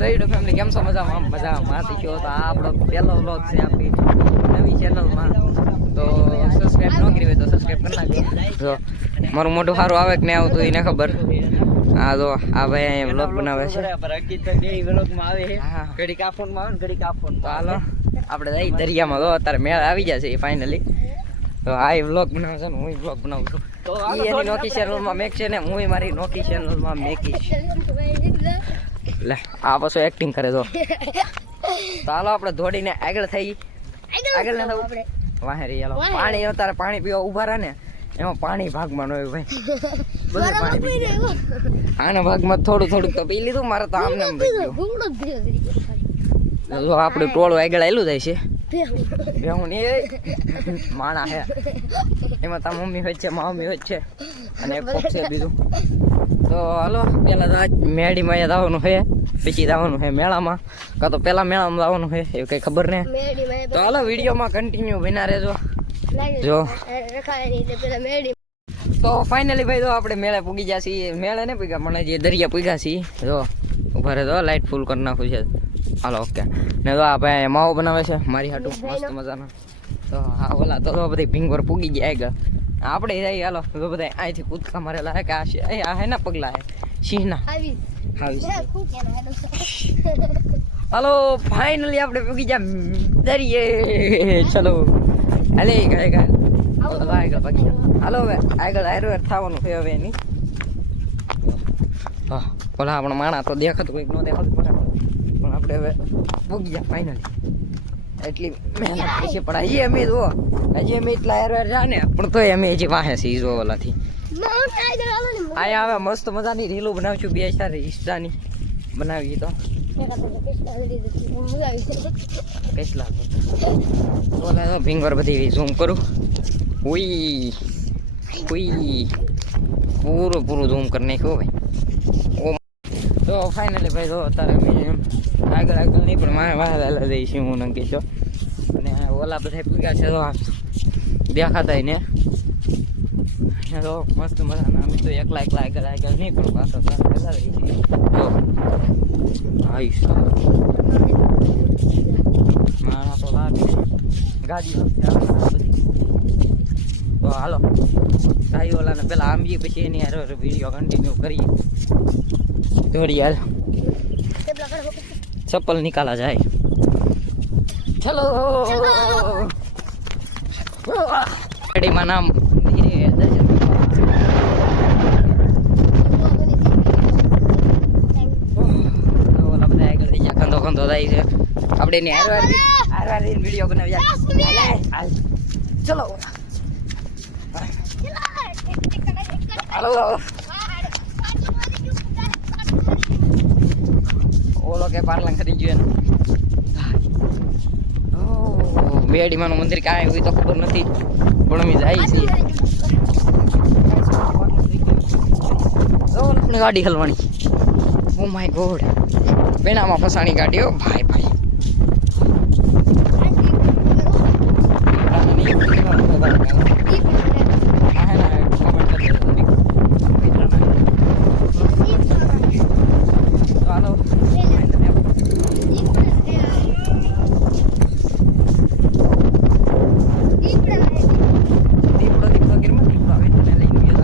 Radio family કેમ છો? મજામાં? મજામાં માથી છો? તો આ આપણો પહેલો વ્લોગ છે આપણી નવી ચેનલમાં તો સબસ્ક્રાઇબ ન કરી હોય તો સબસ્ક્રાઇબ કરી નાખજો. જો મારું મોઢું સારું આવે કે નહીં આવતું એને ખબર. હા જો આ ભાઈ અહીંયા વ્લોગ બનાવે છે. ઘડીક આ ફોનમાં આવે ને ઘડીક આ તો ફોનમાં હાલો આપણે જઈ દરિયામાં. જો અત્યારે મેળ આવી જશે ફાઇનલી તો આ વ્લોગ બનાવે છે ને હું વ્લોગ બનાવું છું. તો એની નોકી ચેનલમાં મેક છે ને હું મારી નોકી ચેનલમાં મેકીશ. લે આ પાછો એક્ટિંગ કરે જો. હાલો આપણે દોડીને આગળ થઈ. આગળ ના આપણે. વાહે રહી હાલો. પાણી અત્યારે પાણી પીવા ઊભા રહે ને એમાં પાણી ભાગમાં ન હોય ભાઈ. બધું પાણી પી આના ભાગમાં થોડું થોડુંક તો પી લીધું મારે તો આમને આમ જો આપણું ટોળું આગળ આવેલું જાય છે. બેહું ની માણા હે. એમાં તાર મમ્મી હોય છે મા મમ્મી હોય છે અને એક પક્ષ છે બીજું. તો હાલો પેલા તો આજ મેળીમાં અહીંયા જવાનું છે પછી જવાનું છે મેળામાં. કાં તો પેલા મેળામાં જવાનું છે એવું કઈ ખબર ને? તો હાલો વિડીયોમાં કન્ટિન્યુ બના રહેજો. જો. તો ફાઇનલી ભાઈ તો આપણે મેળે પૂગી ગયા છીએ. મેળે ને પૂગ્યા પણ જે દરિયા પૂગ્યા છીએ. જો ઊભા રહે તો લાઇટ ફૂલ કરી નાખું છે. હાલો ઓકે ને તો આ ભાઈ માવો બનાવે છે મારી હાટું મસ્ત મજાના. તો હા ઓલા તો બધી ભીંગોર પૂગી ગયા આગળ. આપણે જાય હાલો તો બધા અહીંથી કૂદકા મારેલા હે કે આ છે આ હે ના પગલા હે સિંહના આવી. હાલો ફાઇનલી આપણે પૂગી ગયા દરિયે ચલો. હાલે ગાય ગાય આગળ ભાગી હાલો હવે આગળ આયુર્વેદ થવાનું છે હવે એની. હા ઓલા આપણે માણા તો દેખાતું કંઈક ન દેખાતું પણ આપણે હવે પૂગી ગયા ફાઇનલી એટલી મહેનત પછી પણ હજી અમે જો હજી અમે એટલા એરવેર જા ને, પણ તોય અમે હજી વાહે છીએ જો ઓલાથી અહીંયા હવે મસ્ત મજાની રીલો બનાવશું બે ચાર ઇન્સ્ટાની બનાવી તો. તો ભીંગર બધી ઝૂમ કરું. ઉઈ ઉઈ પૂરું પૂરું ઝૂમ કરી નાખ્યું ભાઈ. ઓ તો ફાઇનલી ભાઈ જો, અત્યારે અમે આગળ આગળ નહીં, પણ મારે વાહ લાલા દઈ હું નંકી છો ઓલા બધા પૂગ્યા છે તો આ દેખાતા ને. તો મસ્ત મજાના અમે તો એકલા એકલા આગળ આગળ નહીં પણ પાછો બધા રહી છીએ જો. આવીશ મારા તો લાગે ગાડી તો હાલો. ભાઈ ઓલાને પેલા આંબીએ પછી એની હારે વીડિયો કન્ટિન્યુ કરીએ. દોડી હાલ. ચપ્પલ નિકાલા જાય. ચલો ગાડીમાં નામ ધીરે ખંધો ખંધો થાય છે આપણે એની હારવાર હારવાર વીડિયો બનાવી ચલો હાલો ઓલો કે પાર્લંગ કરી ગયો બેડીમાનું મંદિર કાંઈ હોય તો ખબર નથી. પણ અમે જાય છીએ આપણે ગાડી હલવાની. ઓ માય ગોડ બેનામાં ફસાણી ગાડી હો ભાઈ ભાઈ. હાલો દીપડો દીપડો ગીરમાં દીપડો આવે તને લઈને ગયો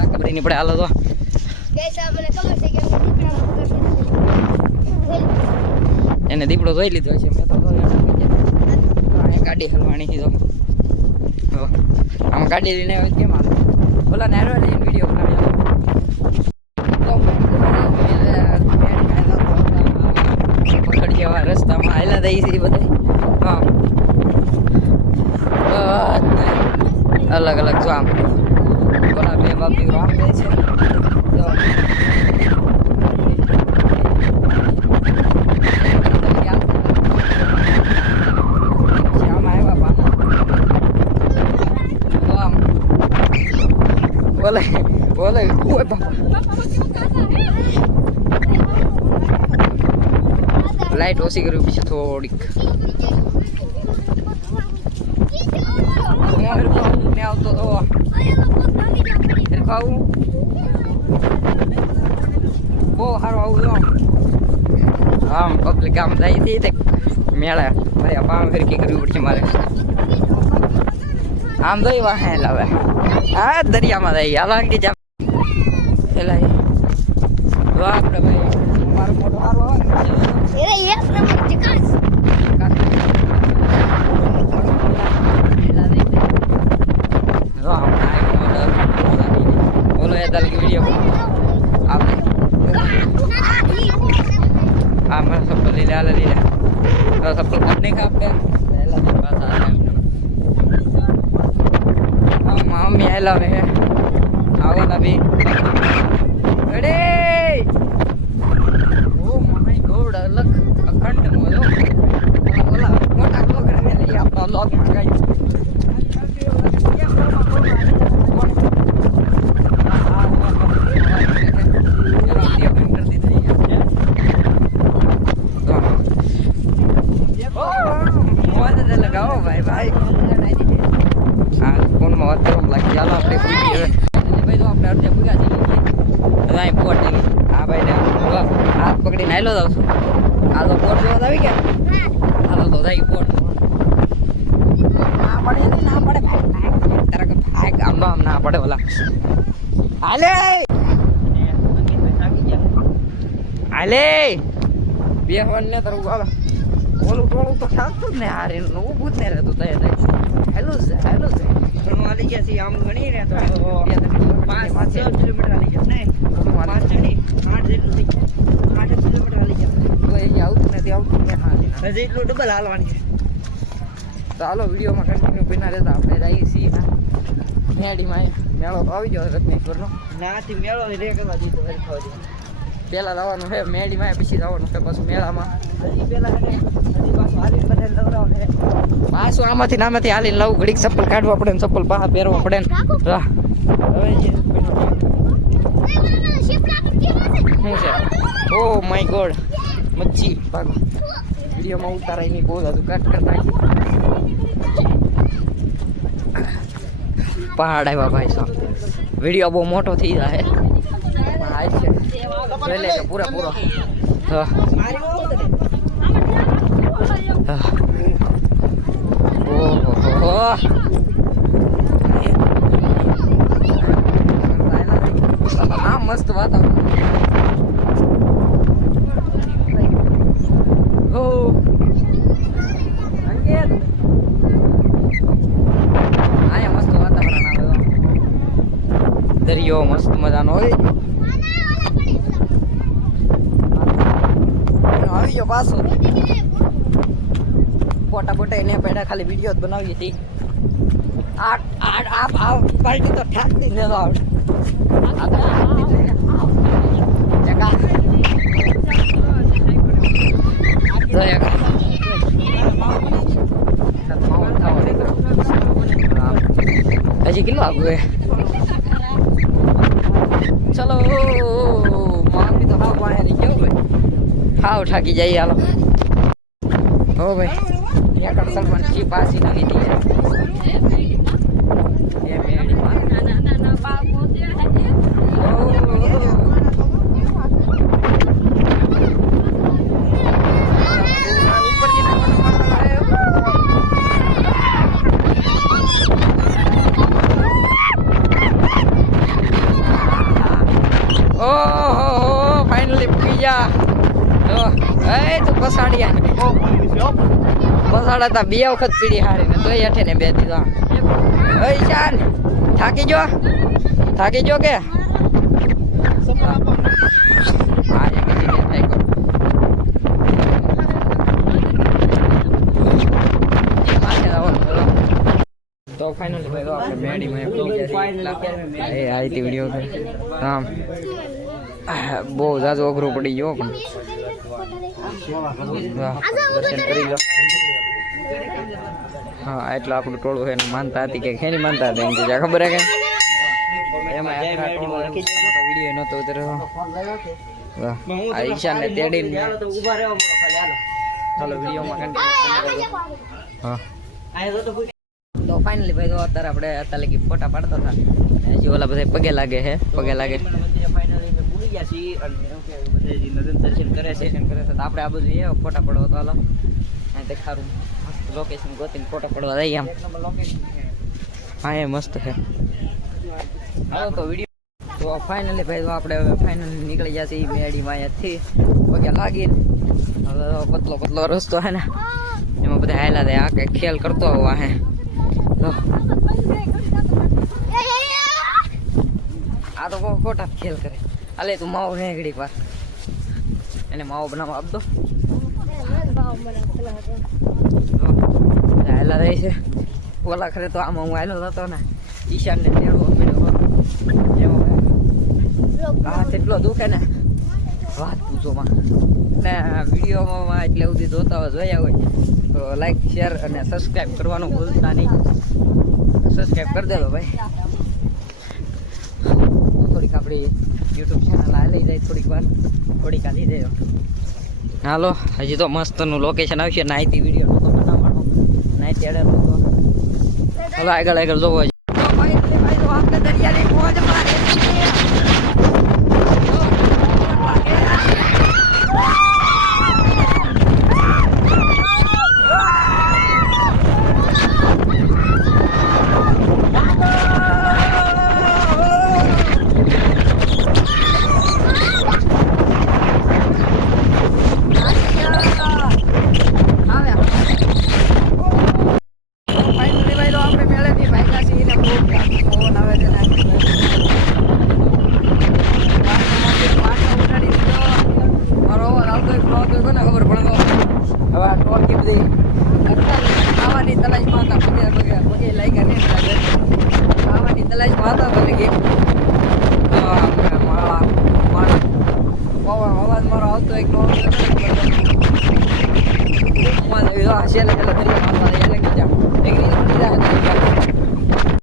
આ ખબર નહીં હાલો. તો એને દીપડો જોઈ લીધો છે ગાડી હલવાની છે તો. આમાં ગાડી લઈને આવે કેમ આવે ઓલા ને હારવા લઈને વીડિયો બનાવી. હાલો. તો રસ્તામાં હાલ્યા દઈ છે બધા. હા બધા અલગ અલગ જો આમ. ઓલા બે બાપી છે. તો. તો આમ ઓલે ઓલે લાઈટ ઓછી કરવી પછી થોડીક. આવતો તો હરખાવું બહુ સારું આવું તો આમ. પબ્લિક આમ જાય છે તે મેળા. મારે પામ ફેરકી કરવી પડશે મારે. આમ દઈ વાહે લાવે આ દરિયામાં જાય. આ લાગી જા એલા એ. જો આપણે ભાઈ. મારો મોટો હારો આવે ને, એ એક નંબર ચકાસ એલા દઈ દે. જો આપણે આ મોટો ઓલો એ તાલ વીડિયો આપણે આ મને સપ્પલ લઈ લે આલે લઈ લે તો સપ્પલ કાઢ નહીં કાપે એલા દઈ પાછા આવે એમને. આ મમ્મી આયલા હવે આવો ના બી અડે ઓ માય ગોડ અલગ અખંડ મોજો ઓલા મોટા બ્લોગર ને લઈ આપણા બ્લોગમાં ગાઈ લગાવો ભાઈ. ભાઈ હા ફોનમાં વાત કરવા લાગી ચાલો આપણે પૂછી હવે. ભાઈ તો આપણે અડધે પૂગા થઈ ગયા અહીં પોટ આવી આ ભાઈ ને હાથ પકડીને આયલો જાવ છું. આ તો પોટ જોવા આવી ગયા હાલો તો પોટ ના પડે ના પડે ભાઈ. તારા ભાગ આંબા આમ ના પડે ઓલા હાલે! હાલે! બે ફોન ને તારું ઓલું ટોળું તો થાકતું જ ને આ રે ઊભું જ ને રહેતું તય હેલો છે હેલો છે ઘણું હાલી ગયા છે આમ ઘણી ને તો. ત્રણ પાંચ કિલોમીટર હાલી ગયા. ને પાંચ ચડી આઠ જેટલું થઈ આઠ કિલોમીટર હાલી ગયા. તો એ આવતું નથી આવતું ને હા. હજી એટલું ડબલ હાલવાનું છે. તો હાલો વિડીયોમાં કન્ટિન્યુ બિના રહેતા. આપણે જઈએ છીએ ના. મેડીમાં મેળો આવી ગયો રત્નેશ્વરનો. નાથી મેળો રે કરવા દીધો. પહેલાં જવાનું છે મેડીમાં પછી જવાનું છે પાછું મેળામાં. હજી પાછું હાલીને બધાને લવડાવવાનું હે. પાછું આમાંથી નામાંથી હાલીને લઉં ઘડીક ચપ્પલ કાઢવા પડે ને ચપ્પલ પાછા પહેરવા પડે ને. રાહ શું છે? Oh my God. મચ્છી. ભાગો વિડીયોમાં ઉતારાય નહીં બહુ બધું કટ કરતા પહાડ આવ્યા ભાઈ સાહેબ. વીડિયો બહુ મોટો થઈ જાય. છે. જોઈ લેજો પૂરા પૂરો. હા. મસ્ત વાતાવરણ. હો. અંકિત. તો. દરિયો મસ્ત મજાનો હોય. આવી ગયો પાછો. ફોટા ફોટા એને પેડા ખાલી વીડિયો જ બનાવી હતી. આ આ આ પાર્ટી તો ઠાકતી આ તો. હજી કેટલું આગું હે? ચલો મારી તો હા પાસે કેવું ભાઈ હાવ ઠાકી જાય હાલો હો ભાઈ ત્યાં કણ સલમાન જી પાસી ના લીધી એ મેડીમાં. ઓહો. ઉપરથી નાખવાનું ઓહો ફાઇનલી પૂકી જા જો એ તું પસાડ્યા પસાડા હતા બે વખત પીડી હારી ને તોય હેઠે ને બે દીધા ઓય શાન થાકી જો થાકી જો કે આ એક. તો ફાઇનલી ભાઈ તો આપણે મેડીમાં એ વીડિયો આમ બહુ જાજો અઘરું પડી ગયો પણ. દર્શન કરી લો. હા એટલે આપણું ટોળું એને માનતા હતી કે ખેની માનતા હતી એમ કે ખબર હે કે? એમાં આખા ટોળું વીડિયો નહોતો ઉતર્યો. આ ઈશાનને તેડીને. ચાલો વિડીયોમાં કન્ટિન્યુ હા. તો તો તો ફાઇનલી ભાઈ તો અત્યારે આપણે અત્યારે લગી ફોટા પાડતા હતા. હજી ઓલા બધા પગે લાગે છે પગે લાગે. આપણે આ બધું એ ફોટા પડવા તો હાલો. તે ખારું લોકેશન ગોતીને ફોટો પડવા જઈએ આમ હા એ મસ્ત છે. હાલો તો વીડિયો તો ફાઇનલી ભાઈ આપણે હવે ફાઇનલી નીકળી જશે એ મેડીમાં અહીંયાથી. પગે લાગીને. હવે પતલો પતલો રસ્તો હે ને. એમાં બધા હાયલા થાય આ કઈ ખેલ કરતો હોવા હે તો આ તો ખોટા ખેલ કરે. અલે તું માવો હે ઘડી વાર. એને માવો બનાવવા આપતો હાયલા રહી છે. ઓલા ખરે તો આમાં હું હાયલો હતો ને, ઈશાનને તેડવો પડ્યો હાથ એટલો દુખે ને. વાત પૂછોમાં. ને વિડીયોમાં એટલે સુધી જોતા જોયા હોય, તો લાઈક શેર અને સબસ્ક્રાઈબ કરવાનું ભૂલતા નહીં. સબસ્ક્રાઈબ કરી દેજો ભાઈ. થોડીક આપણી યુટ્યુબ ચેનલ આ લઈ જાય થોડીક વાર. થોડીક આ લઈ દેજો હાલો, હજી તો મસ્તનું લોકેશન આવશે નાહિતી વીડિયો બનાવવાનો નાઈતી અડે આગળ છે દરિયાની મોજ મારે ફાઇનલી ભાઈ તો આપણે મેળેથી ભાગ્યા છીએ ને બહુ ફોન આવે છે ને મારો અવાજ આવતો હોય, આવતો હોય, કોને ખબર પડે તો હવે આ બધી ખાવાની તલાશમાં હતા પગે પગે પગે લાગ્યા નહીં ખાવાની તલાશમાં હતા તો માળા પવન અવાજ મારો આવતો એક નો છેલ્લે ને